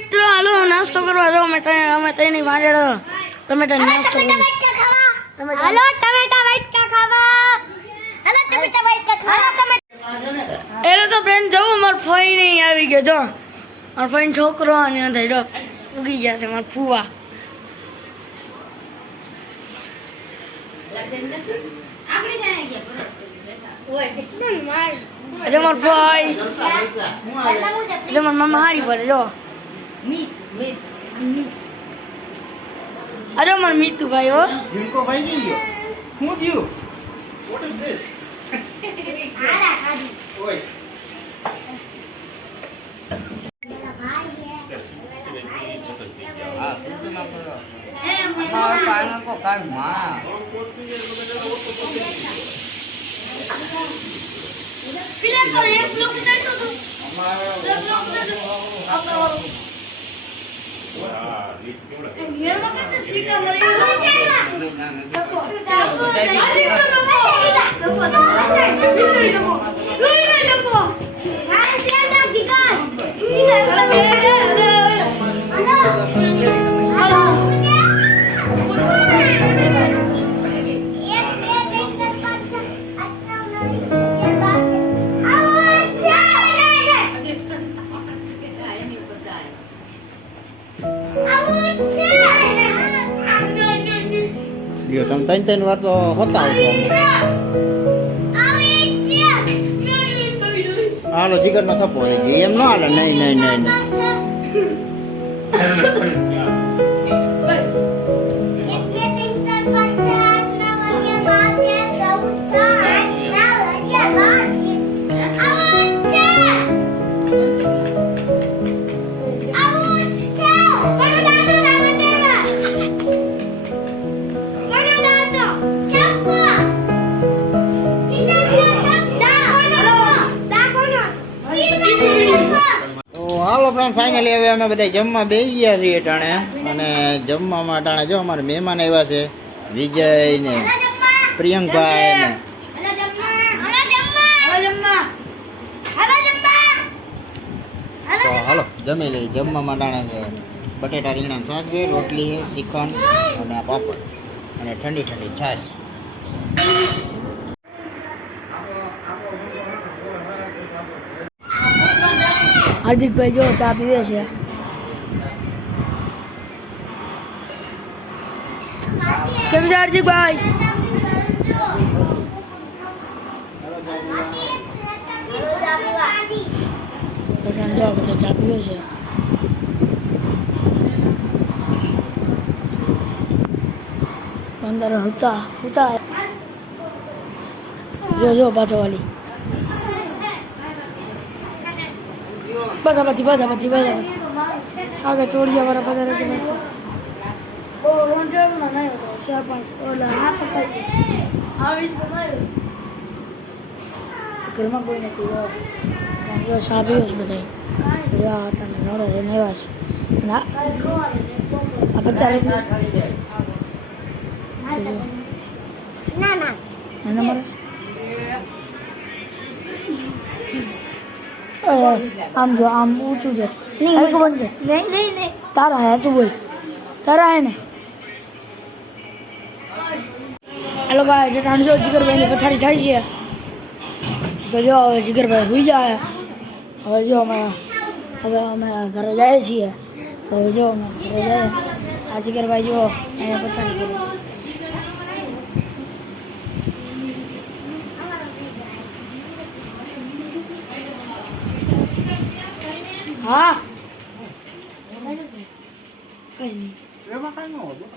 મિત્રો હાલો નાસ્તો કરવા જાઓ. અમે તઈ અમે તઈની માંડેડો ટમેટા નાસ્તો હાલો ટમેટા વાટકા ખાવા. હાલો ટમેટા વાટકા ખાવા. એટલે તો ફ્રેન્ડ જવું મારો ફઈ નહીં આવી ગયો. જો મારો ફઈ છોકરો અને અંદર જો ઉગી ગયા છે મારા ફુવા. મારો ફઈ આજે મારા મમ્મા હારી પડે જો. અરે મારો મીતુ ભાઈ હો જીવકો ભાઈ ગઈ ગયો હું થયું વોટ ઇઝ ધીસ ઓય હા કુટુંબમાં કરો અમારો પાણી કો કાઢમાં લ્યો તમે ત્રણ ત્રણ વાર તો હોતા હાલો જીગર નો થપ્પો થઈ ગયો. એમ ન હાલે. નહીં નહીં નહીં નહીં. ફાઇનલી હવે અમે બધા જમવા બેસી ગયા છીએ ટાણે. અને જમવામાં ટાણે જો અમારા મહેમાન આવ્યા છે વિજય ને પ્રિયંકભાઈ ને તો હાલો, જમી લઈ જમવામાં છે, બટેટા રીંગણા શાક છે, રોટલી છે, શ્રીખંડ અને પાપડ. અને ઠંડી ઠંડી છાશ. હાર્દિકભાઈ જો ચા પીવે છે. કેમ છે હાર્દિકભાઈ? બધા ચા છે. અંદર હતા હતા જો જો, પાછો વાલી. બધા બધી બધા બધી બધા બધી આગળ ચોડિયા વાળા બધા બનાવ્યો ઘરમાં કોઈ નથી જો જો બધા આટાને એને એવા છે. ના આ રૂપિયા ના ના એના આમ જો આમ ઊંચું છે. બંધ નહીં નહીં નહીં. તારા હે તું બોલ. તારા હે ને. હેલો ગાય છે જો જીગરભાઈની પથારી થાય છે. તો જો હવે જીગરભાઈ સુઈ જાય. હવે જો અમે હવે અમે ઘરે જઈએ છીએ. તો જો અમે ઘરે જઈએ. આ જીગરભાઈ જો અહીંયા પથારી કરે છે. હા. કઈ નહીં એમાં કાંઈ ન હોતું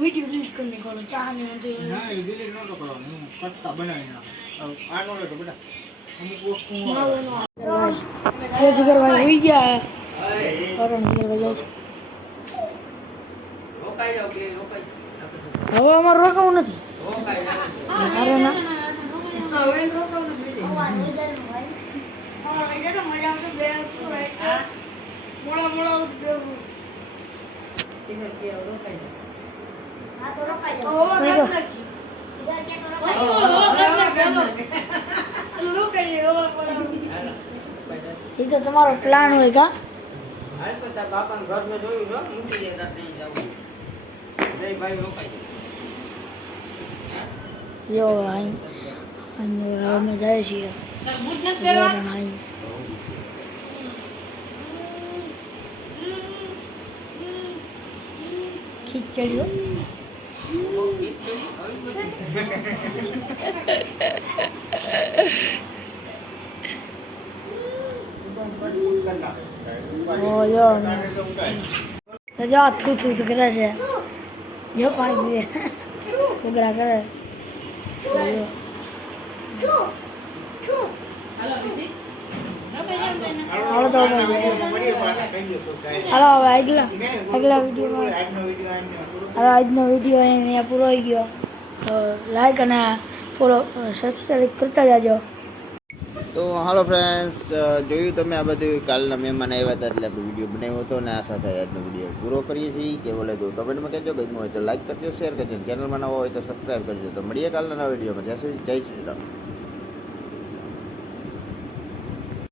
વીડિયો ડિલીટ કરી નાખો ચા ને. ના એ delete નહોતો કરવાનો હું કટકા બનાવી નાખું આ નો લેતો બેટા અમુક વસ્તુ જીગરભાઈ હોઈ ગયા. જીગરભાઈ જાય છે. હવે અમારે રોકાવું નથી. રોકાઈ જાઓ અરે ના એ તો તમારો પ્લાન હોય કા બાપા તો ઘર મેં જોયું છો મૂકી દે નહીં ભાઈ રોકાઈ જાય છીએ જો પણ અહીં ખીચડીઓ જો થૂ થૂ કરે છે જો પાણી પીવે કુકરા કરે હાલો તો હાલો, હવે આગલા આગલા વિડીયોમાં હવે આજનો વીડિયો અહીંયા પૂરો થઈ ગયો. તો લાઈક અને ફોલો સબસ્ક્રાઈબ કરતા જાજો. તો હાલો ફ્રેન્ડ્સ જોયું તમે આ બધું કાલના મહેમાન આવ્યા હતા એટલે વીડિયો બનાવ્યો હતો ને આ સાથે આજનો વીડિયો પૂરો કરીએ છીએ. કેવો લાગ્યો કમેન્ટમાં કહેજો, ગમ્યું હોય તો લાઈક કરજો શેર કરજો. ચેનલમાં નવો હોય તો સબસ્ક્રાઈબ કરજો. તો મળીએ કાલના નવા વિડીયોમાં. જય શ્રી જય શ્રી રામ.